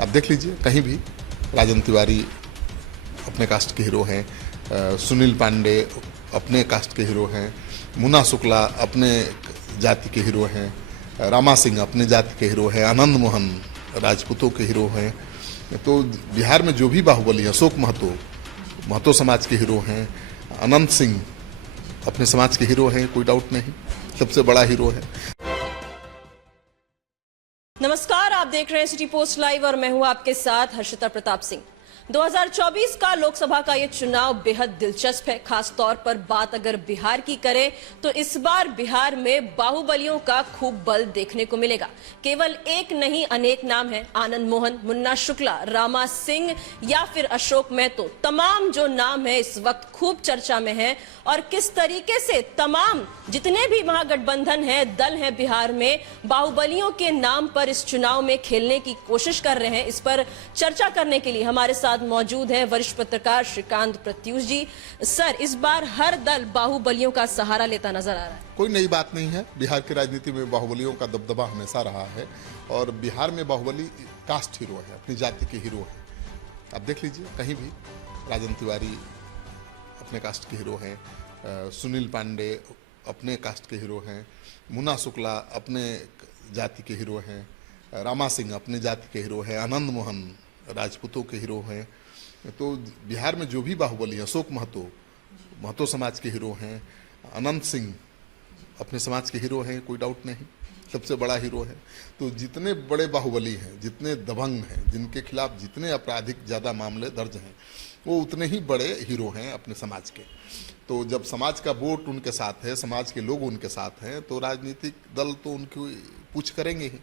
आप देख लीजिए कहीं भी राजन तिवारी अपने कास्ट के हीरो हैं, सुनील पांडे अपने कास्ट के हीरो हैं, मुन्ना शुक्ला अपने जाति के हीरो हैं, रामा सिंह अपने जाति के हीरो हैं, आनंद मोहन राजपूतों के हीरो हैं। तो बिहार में जो भी बाहुबली है, अशोक महतो समाज के हीरो हैं, अनंत सिंह अपने समाज के हीरो हैं, कोई डाउट नहीं, सबसे बड़ा हीरो है। नमस्कार, आप देख रहे हैं सिटी पोस्ट लाइव और मैं हूं आपके साथ हर्षिता प्रताप सिंह। 2024 का लोकसभा का ये चुनाव बेहद दिलचस्प है। खास तौर पर बात अगर बिहार की करें तो इस बार बिहार में बाहुबलियों का खूब बल देखने को मिलेगा। केवल एक नहीं अनेक नाम हैं। आनंद मोहन, मुन्ना शुक्ला, रामा सिंह या फिर अशोक महतो, तमाम जो नाम है इस वक्त खूब चर्चा में है। और किस तरीके से तमाम जितने भी महागठबंधन है, दल है बिहार में, बाहुबलियों के नाम पर इस चुनाव में खेलने की कोशिश कर रहे हैं, इस पर चर्चा करने के लिए हमारे साथ मौजूद है वरिष्ठ पत्रकार श्रीकांत प्रत्युष जी। सर, इस बार हर दल बाहुबलियों का सहारा लेता नजर आ रहा है। कोई नई बात नहीं है, बिहार की राजनीति में बाहुबलियों का दबदबा हमेशा रहा है और बिहार में बाहुबली कास्ट हीरो है, अपनी जाति के हीरो है। आप देख लीजिए कहीं भी राजन तिवारी अपने कास्ट के हीरो हैं, सुनील पांडे अपने कास्ट के हीरो हैं, मुन्ना शुक्ला अपने जाति के हीरो हैं, रामा सिंह अपने जाति के हीरो हैं, आनंद मोहन राजपूतों के हीरो हैं। तो बिहार में जो भी बाहुबली है, अशोक महतो समाज के हीरो हैं, अनंत सिंह अपने समाज के हीरो हैं, कोई डाउट नहीं, सबसे बड़ा हीरो है। तो जितने बड़े बाहुबली हैं, जितने दबंग हैं, जिनके खिलाफ जितने आपराधिक ज़्यादा मामले दर्ज हैं, वो उतने ही बड़े हीरो हैं अपने समाज के। तो जब समाज का वोट उनके साथ है, समाज के लोग उनके साथ हैं, तो राजनीतिक दल तो उनकी पूछ करेंगे ही।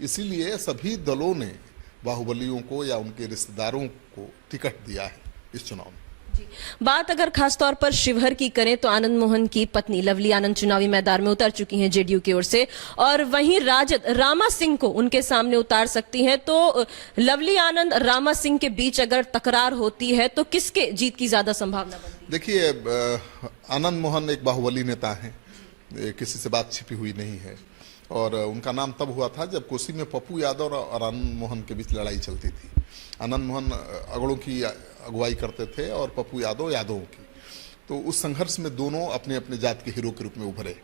इसीलिए सभी दलों ने बाहुबलियों को या उनके रिश्तेदारों को टिकट दिया है इस चुनाव में। बात अगर खास तौर पर शिवहर की करें तो आनंद मोहन की पत्नी लवली आनंद चुनावी मैदान में उतर चुकी हैं जेडीयू की ओर से, और वहीं राजद रामा सिंह को उनके सामने उतार सकती हैं। तो लवली आनंद रामा सिंह के बीच अगर तकरार होती है तो किसके जीत की ज्यादा संभावना बनती है? देखिए, आनंद मोहन एक बाहुबली नेता हैं, किसी से बात छिपी हुई नहीं है। और उनका नाम तब हुआ था जब कोसी में पप्पू यादव और आनंद मोहन के बीच लड़ाई चलती थी। आनंद मोहन अगड़ों की अगुवाई करते थे और पप्पू यादव यादवों की। तो उस संघर्ष में दोनों अपने अपने जात के हीरो के रूप में उभरे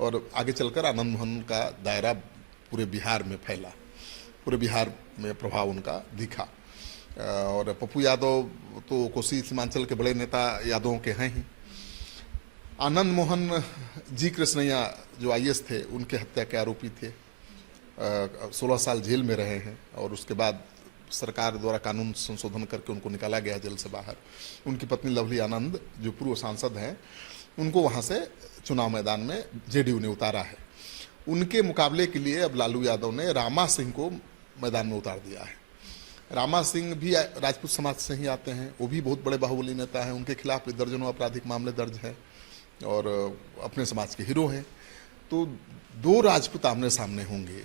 और आगे चलकर आनंद मोहन का दायरा पूरे बिहार में फैला, पूरे बिहार में प्रभाव उनका दिखा। और पप्पू यादव तो कोसी सीमांचल के बड़े नेता यादवों के हैं ही। आनंद मोहन जी कृष्णैया जो आईएएस थे, उनके हत्या के आरोपी थे, 16 साल जेल में रहे हैं और उसके बाद सरकार द्वारा कानून संशोधन करके उनको निकाला गया जेल से बाहर। उनकी पत्नी लवली आनंद जो पूर्व सांसद हैं, उनको वहाँ से चुनाव मैदान में जेडीयू ने उतारा है। उनके मुकाबले के लिए अब लालू यादव ने रामा सिंह को मैदान में उतार दिया है। रामा सिंह भी राजपूत समाज से ही आते हैं, वो भी बहुत बड़े बाहुबली नेता हैं, उनके खिलाफ दर्जनों आपराधिक मामले दर्ज हैं और अपने समाज के हीरो हैं। तो दो राजपूत आमने सामने होंगे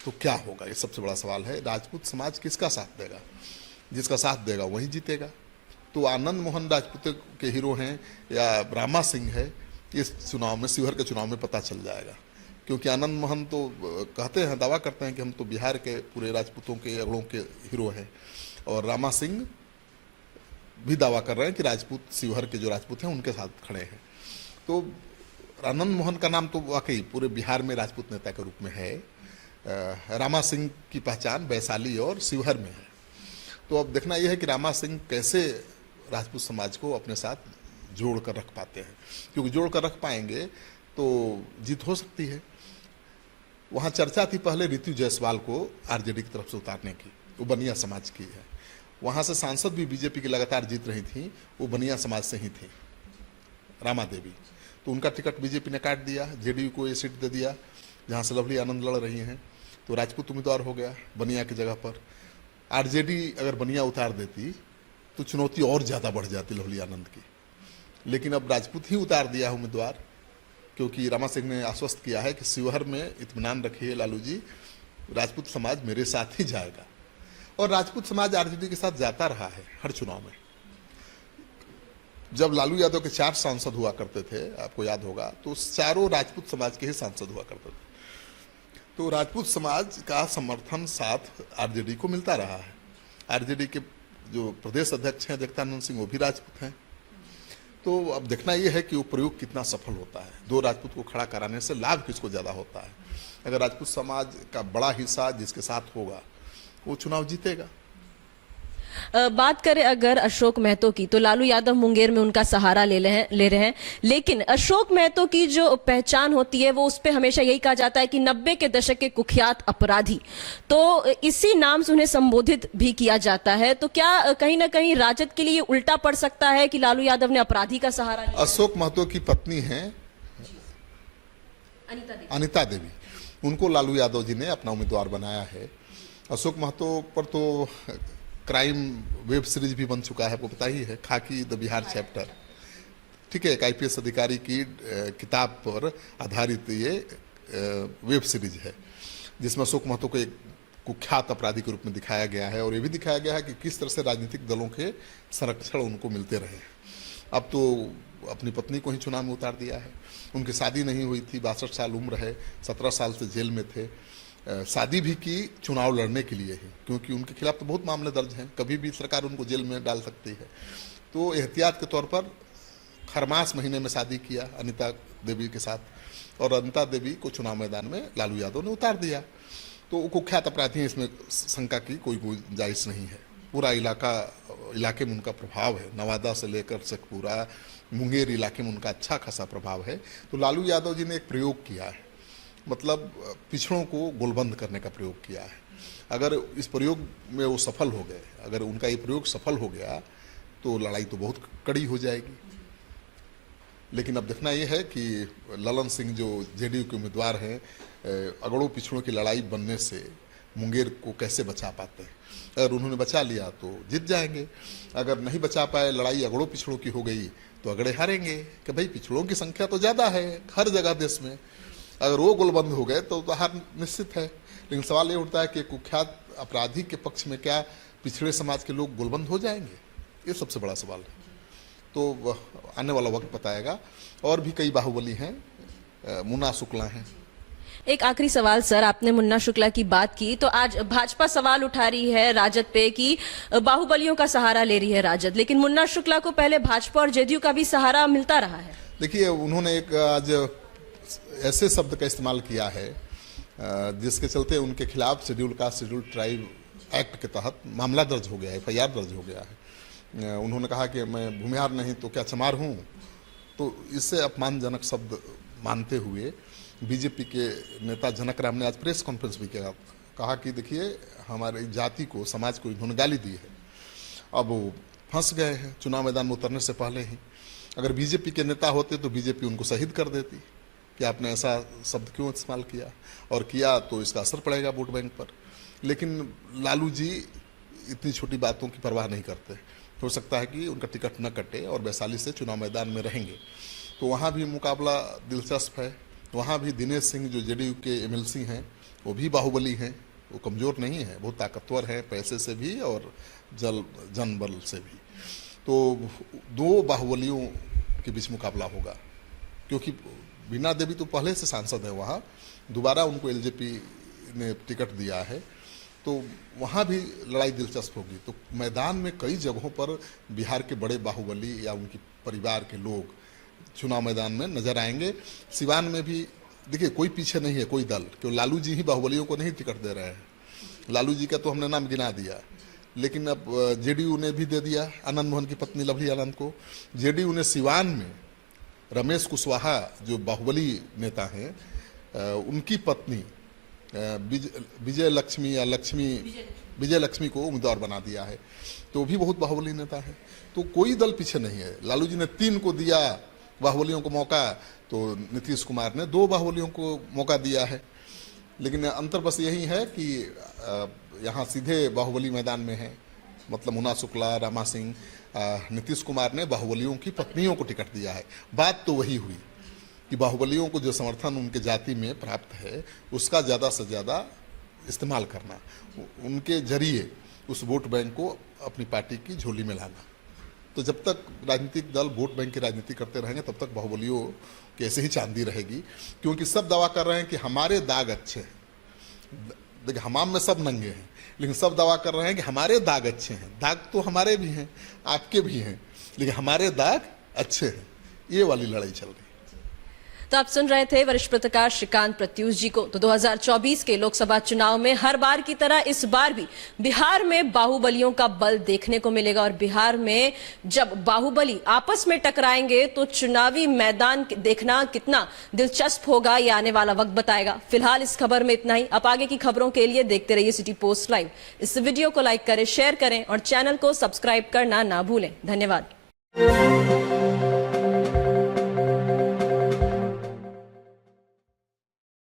तो क्या होगा, ये सबसे बड़ा सवाल है। राजपूत समाज किसका साथ देगा? जिसका साथ देगा वही जीतेगा। तो आनंद मोहन राजपूत के हीरो हैं या रामा सिंह है, इस चुनाव में, शिवहर के चुनाव में पता चल जाएगा। क्योंकि आनंद मोहन तो कहते हैं, दावा करते हैं कि हम तो बिहार के पूरे राजपूतों के अगड़ों के हीरो हैं, और रामा सिंह भी दावा कर रहे हैं कि राजपूत, शिवहर के जो राजपूत हैं उनके साथ खड़े हैं। तो आनंद मोहन का नाम तो वाकई पूरे बिहार में राजपूत नेता के रूप में है। रामा सिंह की पहचान वैशाली और शिवहर में है। तो अब देखना यह है कि रामा सिंह कैसे राजपूत समाज को अपने साथ जोड़ कर रख पाते हैं, क्योंकि जोड़ कर रख पाएंगे तो जीत हो सकती है। वहाँ चर्चा थी पहले ऋतु जायसवाल को आरजेडी की तरफ से उतारने की, वो बनिया समाज की है। वहाँ से सांसद भी बीजेपी की लगातार जीत रही थी, वो बनिया समाज से ही थी, रामा देवी। तो उनका टिकट बीजेपी ने काट दिया, जेडीयू को ये सीट दे दिया जहाँ से लवली आनंद लड़ रही हैं। तो राजपूत उम्मीदवार हो गया बनिया की जगह पर। आरजेडी अगर बनिया उतार देती तो चुनौती और ज़्यादा बढ़ जाती लवली आनंद की, लेकिन अब राजपूत ही उतार दिया है उम्मीदवार, क्योंकि रामा सिंह ने आश्वस्त किया है कि शिवहर में इत्मीनान रखिए लालू जी, राजपूत समाज मेरे साथ ही जाएगा। और राजपूत समाज आरजेडी के साथ जाता रहा है हर चुनाव में। जब लालू यादव के 4 सांसद हुआ करते थे, आपको याद होगा, तो चारों राजपूत समाज के ही सांसद हुआ करते थे। तो राजपूत समाज का समर्थन साथ आरजेडी को मिलता रहा है। आरजेडी के जो प्रदेश अध्यक्ष हैं जगदानंद सिंह, वो भी राजपूत हैं। तो अब देखना यह है कि वो प्रयोग कितना सफल होता है। दो राजपूत को खड़ा कराने से लाभ किसको ज़्यादा होता है। अगर राजपूत समाज का बड़ा हिस्सा जिसके साथ होगा वो चुनाव जीतेगा। बात करें अगर अशोक महतो की, तो लालू यादव मुंगेर में उनका सहारा ले रहे हैं, लेकिन अशोक महतो की जो पहचान होती है वो उस पर हमेशा यही कहा जाता है कि 90 के दशक के कुख्यात अपराधी, तो इसी नाम से उन्हें संबोधित भी किया जाता है। तो क्या कहीं ना कहीं राजद के लिए उल्टा पड़ सकता है कि लालू यादव ने अपराधी का सहारा लिया? अशोक महतो की पत्नी है अनिता देवी, उनको लालू यादव जी ने अपना उम्मीदवार बनाया है। अशोक महतो पर तो क्राइम वेब सीरीज भी बन चुका है, आपको पता ही है, खाकी द बिहार चैप्टर। ठीक है, एक आईपीएस अधिकारी की किताब पर आधारित ये वेब सीरीज है, जिसमें अशोक महतो को एक कुख्यात अपराधी के रूप में दिखाया गया है और ये भी दिखाया गया है कि किस तरह से राजनीतिक दलों के संरक्षण उनको मिलते रहे। अब तो अपनी पत्नी को ही चुनाव में उतार दिया है। उनकी शादी नहीं हुई थी, 62 साल उम्र है, 17 साल से जेल में थे। शादी भी की चुनाव लड़ने के लिए ही, क्योंकि उनके खिलाफ तो बहुत मामले दर्ज हैं, कभी भी सरकार उनको जेल में डाल सकती है। तो एहतियात के तौर पर खरमास महीने में शादी किया अनिता देवी के साथ और अनिता देवी को चुनाव मैदान में लालू यादव ने उतार दिया। तो वो कुख्यात अपराधी हैं, इसमें शंका की कोई गुंजाइश नहीं है। पूरा इलाके में उनका प्रभाव है, नवादा से लेकर शेखपुरा मुंगेर इलाके में उनका अच्छा खासा प्रभाव है। तो लालू यादव जी ने एक प्रयोग किया है, मतलब पिछड़ों को गोलबंद करने का प्रयोग किया है। अगर इस प्रयोग में वो सफल हो गए, अगर उनका ये प्रयोग सफल हो गया तो लड़ाई तो बहुत कड़ी हो जाएगी। लेकिन अब देखना ये है कि ललन सिंह जो जेडीयू के उम्मीदवार हैं, अगड़ों पिछड़ों की लड़ाई बनने से मुंगेर को कैसे बचा पाते हैं। अगर उन्होंने बचा लिया तो जीत जाएंगे, अगर नहीं बचा पाए, लड़ाई अगड़ों पिछड़ों की हो गई तो अगड़े हारेंगे। कि भाई पिछड़ों की संख्या तो ज़्यादा है हर जगह देश में, अगर वो गोलबंद हो गए तो हार निश्चित है। लेकिन सवाल ये उठता है कि कुख्यात अपराधी के पक्ष में क्या पिछड़े समाज के लोग गोलबंद हो जाएंगे, ये सबसे बड़ा सवाल है। तो आने वाला वक्त बताएगा। और भी कई बाहुबली हैं, मुन्ना शुक्ला हैं। एक आखिरी सवाल सर, आपने मुन्ना शुक्ला की बात की, तो आज भाजपा सवाल उठा रही है राजद पे कि बाहुबलियों का सहारा ले रही है राजद, लेकिन मुन्ना शुक्ला को पहले भाजपा और जेडीयू का भी सहारा मिलता रहा है। देखिए, उन्होंने एक आज ऐसे शब्द का इस्तेमाल किया है जिसके चलते उनके खिलाफ schedule caste schedule tribe act के तहत मामला दर्ज हो गया है, FIR दर्ज हो गया है। उन्होंने कहा कि मैं भूमिहार नहीं तो क्या चमार हूँ। तो इससे अपमानजनक शब्द मानते हुए बीजेपी के नेता जनक राम ने आज प्रेस कॉन्फ्रेंस भी किया, कहा कि देखिए हमारी जाति को, समाज को इन्होंने गाली दी है, अब वो फंस गए हैं चुनाव मैदान में उतरने से पहले ही। अगर बीजेपी के नेता होते तो बीजेपी उनको शहीद कर देती कि आपने ऐसा शब्द क्यों इस्तेमाल किया, और किया तो इसका असर पड़ेगा वोट बैंक पर। लेकिन लालू जी इतनी छोटी बातों की परवाह नहीं करते। हो सकता है कि उनका टिकट न कटे और वैशाली से चुनाव मैदान में रहेंगे, तो वहाँ भी मुकाबला दिलचस्प है। वहाँ भी दिनेश सिंह जो जेडीयू के MLC हैं, वो भी बाहुबली हैं, वो कमज़ोर नहीं है, बहुत ताकतवर हैं, पैसे से भी और जनबल से भी। तो दो बाहुबलियों के बीच मुकाबला होगा, क्योंकि बीना देवी तो पहले से सांसद है वहाँ, दोबारा उनको LJP ने टिकट दिया है, तो वहाँ भी लड़ाई दिलचस्प होगी। तो मैदान में कई जगहों पर बिहार के बड़े बाहुबली या उनकी परिवार के लोग चुनाव मैदान में नजर आएंगे। सिवान में भी देखिए कोई पीछे नहीं है, कोई दल, क्यों लालू जी ही बाहुबलियों को नहीं टिकट दे रहे हैं। लालू जी का तो हमने नाम गिना दिया, लेकिन अब जेडीयू ने भी दे दिया आनंद मोहन की पत्नी लवली आनंद को। जेडीयू ने सिवान में रमेश कुशवाहा जो बाहुबली नेता हैं, उनकी पत्नी विजय लक्ष्मी को उम्मीदवार बना दिया है, तो भी बहुत बाहुबली नेता है। तो कोई दल पीछे नहीं है। लालू जी ने 3 को दिया बाहुबलियों को मौका, तो नीतीश कुमार ने 2 बाहुबलियों को मौका दिया है। लेकिन अंतर बस यही है कि यहाँ सीधे बाहुबली मैदान में है, मतलब मुन्ना शुक्ला, रामा सिंह। नीतीश कुमार ने बाहुबलियों की पत्नियों को टिकट दिया है। बात तो वही हुई कि बाहुबलियों को जो समर्थन उनके जाति में प्राप्त है उसका ज़्यादा से ज़्यादा इस्तेमाल करना, उनके जरिए उस वोट बैंक को अपनी पार्टी की झोली में लाना। तो जब तक राजनीतिक दल वोट बैंक की राजनीति करते रहेंगे तब तक बाहुबलियों की ऐसे ही चांदी रहेगी, क्योंकि सब दावा कर रहे हैं कि हमारे दाग अच्छे हैं, देखिए हमाम में सब नंगे हैं, लेकिन सब दावा कर रहे हैं कि हमारे दाग अच्छे हैं। दाग तो हमारे भी हैं, आपके भी हैं, लेकिन हमारे दाग अच्छे हैं। ये वाली लड़ाई चल रही है। तो आप सुन रहे थे वरिष्ठ पत्रकार श्रीकांत प्रत्यूष जी को। तो 2024 के लोकसभा चुनाव में हर बार की तरह इस बार भी बिहार में बाहुबलियों का बल देखने को मिलेगा और बिहार में जब बाहुबली आपस में टकराएंगे तो चुनावी मैदान देखना कितना दिलचस्प होगा, ये आने वाला वक्त बताएगा। फिलहाल इस खबर में इतना ही। अब आगे की खबरों के लिए देखते रहिए सिटी पोस्ट लाइव। इस वीडियो को लाइक करें, शेयर करें और चैनल को सब्सक्राइब करना ना भूलें। धन्यवाद।